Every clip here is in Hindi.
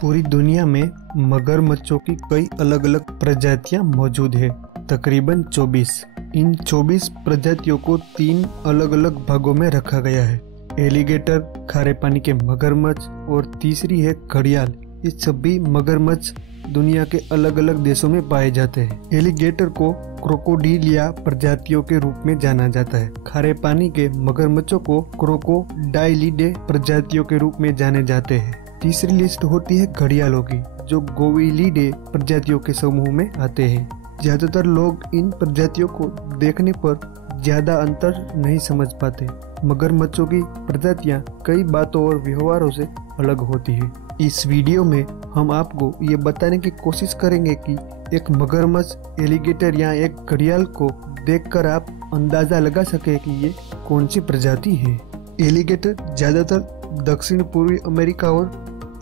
पूरी दुनिया में मगरमच्छों की कई अलग अलग प्रजातियां मौजूद है, तकरीबन 24। इन 24 प्रजातियों को 3 अलग अलग भागों में रखा गया है। एलिगेटर, खारे पानी के मगरमच्छ और तीसरी है घड़ियाल। ये सभी मगरमच्छ दुनिया के अलग अलग देशों में पाए जाते हैं। एलिगेटर को क्रोकोडीलिया प्रजातियों के रूप में जाना जाता है। खारे पानी के मगरमच्छों को क्रोकोडाइलिडे प्रजातियों के रूप में जाने जाते हैं। तीसरी लिस्ट होती है घड़ियालों की, जो गोविलिडे प्रजातियों के समूह में आते हैं। ज्यादातर लोग इन प्रजातियों को देखने पर ज्यादा अंतर नहीं समझ पाते। मगरमच्छों की प्रजातियां कई बातों और व्यवहारों से अलग होती है। इस वीडियो में हम आपको ये बताने की कोशिश करेंगे कि एक मगरमच्छ, एलिगेटर या एक घड़ियाल को देखकर आप अंदाजा लगा सके कि ये कौन सी प्रजाति है। एलिगेटर ज्यादातर दक्षिण पूर्वी अमेरिका और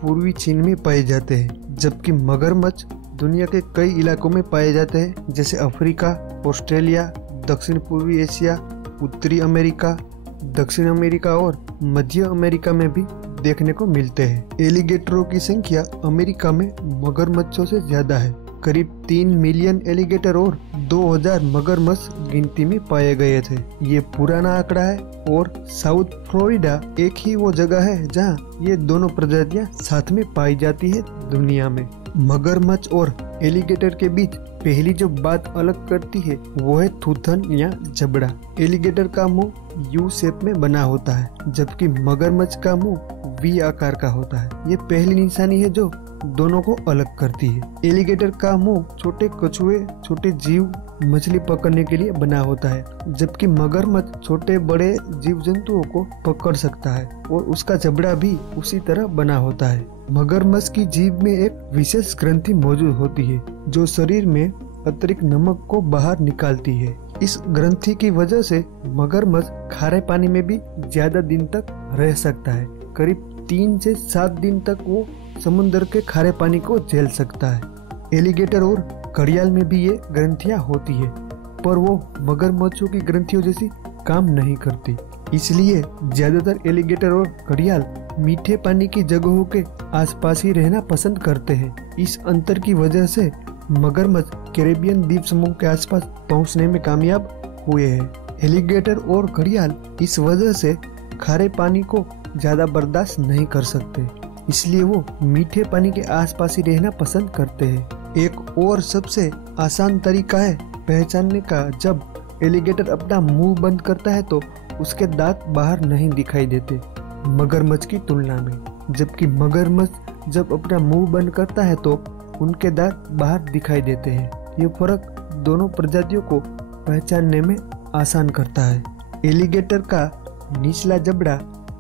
पूर्वी चीन में पाए जाते हैं, जबकि मगरमच्छ दुनिया के कई इलाकों में पाए जाते हैं, जैसे अफ्रीका, ऑस्ट्रेलिया, दक्षिण पूर्वी एशिया, उत्तरी अमेरिका, दक्षिण अमेरिका और मध्य अमेरिका में भी देखने को मिलते हैं। एलिगेटरों की संख्या अमेरिका में मगरमच्छों से ज्यादा है। करीब 3 मिलियन एलिगेटर और 2000 मगरमच्छ गिनती में पाए गए थे। ये पुराना आंकड़ा है और साउथ फ्लोरिडा एक ही वो जगह है जहां ये दोनों प्रजातियां साथ में पाई जाती है दुनिया में। मगरमच्छ और एलिगेटर के बीच पहली जो बात अलग करती है वो है थूथन या जबड़ा। एलिगेटर का मुंह यू शेप में बना होता है, जबकि मगरमच्छ का मुंह वी आकार का होता है। ये पहली निशानी है जो दोनों को अलग करती है। एलिगेटर का मुंह छोटे कछुए, छोटे जीव, मछली पकड़ने के लिए बना होता है, जबकि मगरमच्छ छोटे बड़े जीव जंतुओं को पकड़ सकता है और उसका जबड़ा भी उसी तरह बना होता है। मगरमच्छ की जीभ में एक विशेष ग्रंथि मौजूद होती है जो शरीर में अतिरिक्त नमक को बाहर निकालती है। इस ग्रंथि की वजह से मगरमच्छ खारे पानी में भी ज्यादा दिन तक रह सकता है। करीब 3 से 7 दिन तक वो समुद्र के खारे पानी को झेल सकता है। एलिगेटर और घड़ियाल में भी ये ग्रंथियां होती है, पर वो मगरमच्छों की ग्रंथियों जैसी काम नहीं करती। इसलिए ज्यादातर एलिगेटर और घड़ियाल मीठे पानी की जगहों के आसपास ही रहना पसंद करते हैं। इस अंतर की वजह से मगरमच्छ कैरेबियन द्वीप समूह के आसपास पहुंचने में कामयाब हुए हैं। एलिगेटर और घड़ियाल इस वजह से खारे पानी को ज्यादा बर्दाश्त नहीं कर सकते, इसलिए वो मीठे पानी के आसपास ही रहना पसंद करते हैं। एक और सबसे आसान तरीका है पहचानने का, जब एलिगेटर अपना मुंह बंद करता है तो उसके दांत बाहर नहीं दिखाई देते मगरमच्छ की तुलना में, जबकि मगरमच्छ जब अपना मुंह बंद करता है तो उनके दांत बाहर दिखाई देते हैं। ये फर्क दोनों प्रजातियों को पहचानने में आसान करता है। एलिगेटर का निचला जबड़ा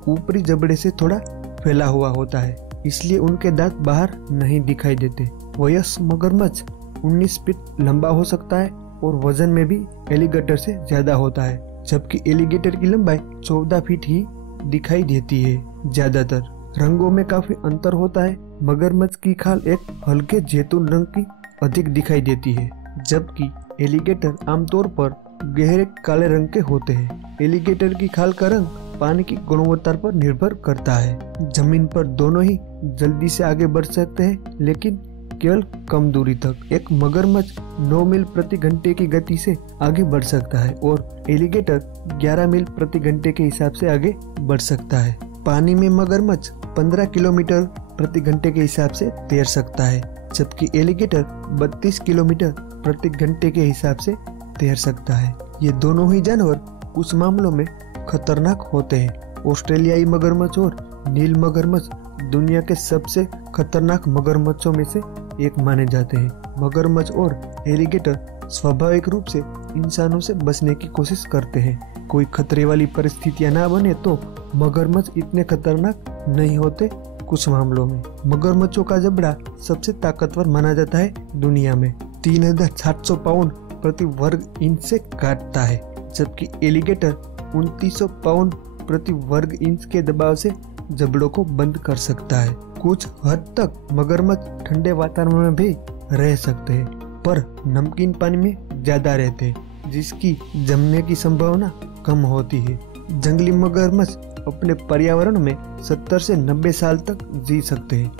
ऊपरी जबड़े से थोड़ा फैला हुआ होता है, इसलिए उनके दांत बाहर नहीं दिखाई देते। वयस्क मगरमच्छ 19 फीट लंबा हो सकता है और वजन में भी एलिगेटर से ज्यादा होता है, जबकि एलिगेटर की लंबाई 14 फीट ही दिखाई देती है। ज्यादातर रंगों में काफी अंतर होता है। मगरमच्छ की खाल एक हल्के जैतून रंग की अधिक दिखाई देती है, जबकि एलिगेटर आमतौर पर गहरे काले रंग के होते हैं। एलिगेटर की खाल का रंग पानी की गुणवत्ता पर निर्भर करता है। जमीन पर दोनों ही जल्दी से आगे बढ़ सकते हैं, लेकिन केवल कम दूरी तक। एक मगरमच्छ 9 मील प्रति घंटे की गति से आगे बढ़ सकता है और एलिगेटर 11 मील प्रति घंटे के हिसाब से आगे बढ़ सकता है। पानी में मगरमच्छ 15 किलोमीटर प्रति घंटे के हिसाब से तैर सकता है, जबकि एलिगेटर 32 किलोमीटर प्रति घंटे के हिसाब से तैर सकता है। ये दोनों ही जानवर कुछ मामलों में खतरनाक होते हैं। ऑस्ट्रेलियाई मगरमच्छ और नील मगरमच्छ दुनिया के सबसे खतरनाक मगरमच्छों में से एक माने जाते हैं। मगरमच्छ और एलिगेटर स्वाभाविक रूप से इंसानों से बचने की कोशिश करते हैं। कोई खतरे वाली परिस्थितियां ना बने तो मगरमच्छ इतने खतरनाक नहीं होते। कुछ मामलों में मगरमच्छों का जबड़ा सबसे ताकतवर माना जाता है दुनिया में। 3700 पाउंड प्रति वर्ग इंच से काटता है, जबकि एलिगेटर 2900 पाउंड प्रति वर्ग इंच के दबाव से जबड़ों को बंद कर सकता है। कुछ हद तक मगरमच्छ ठंडे वातावरण में भी रह सकते हैं, पर नमकीन पानी में ज्यादा रहते हैं, जिसकी जमने की संभावना कम होती है। जंगली मगरमच्छ अपने पर्यावरण में 70 से 90 साल तक जी सकते हैं।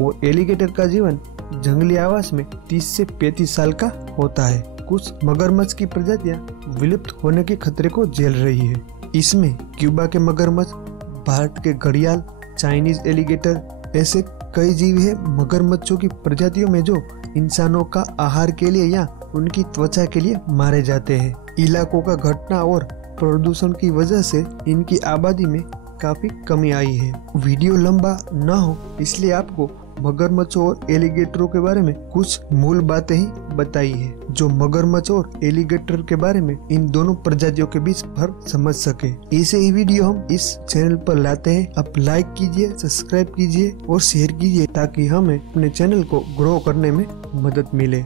और एलिगेटर का जीवन जंगली आवास में 30 से 35 साल का होता है। कुछ मगरमच्छ की प्रजातियां विलुप्त होने के खतरे को झेल रही है। इसमें क्यूबा के मगरमच्छ, भारत के घड़ियाल, चाइनीज एलिगेटर ऐसे कई जीव है। मगरमच्छों की प्रजातियों में जो इंसानों का आहार के लिए या उनकी त्वचा के लिए मारे जाते हैं। इलाकों का घटना और प्रदूषण की वजह से इनकी आबादी में काफी कमी आई है। वीडियो लंबा न हो इसलिए आपको मगरमच्छों और एलिगेटरों के बारे में कुछ मूल बातें ही बताई है, जो मगरमच्छ और एलिगेटर के बारे में इन दोनों प्रजातियों के बीच फर्क समझ सके। ऐसे ही वीडियो हम इस चैनल पर लाते हैं। आप लाइक कीजिए, सब्सक्राइब कीजिए और शेयर कीजिए ताकि हमें अपने चैनल को ग्रो करने में मदद मिले।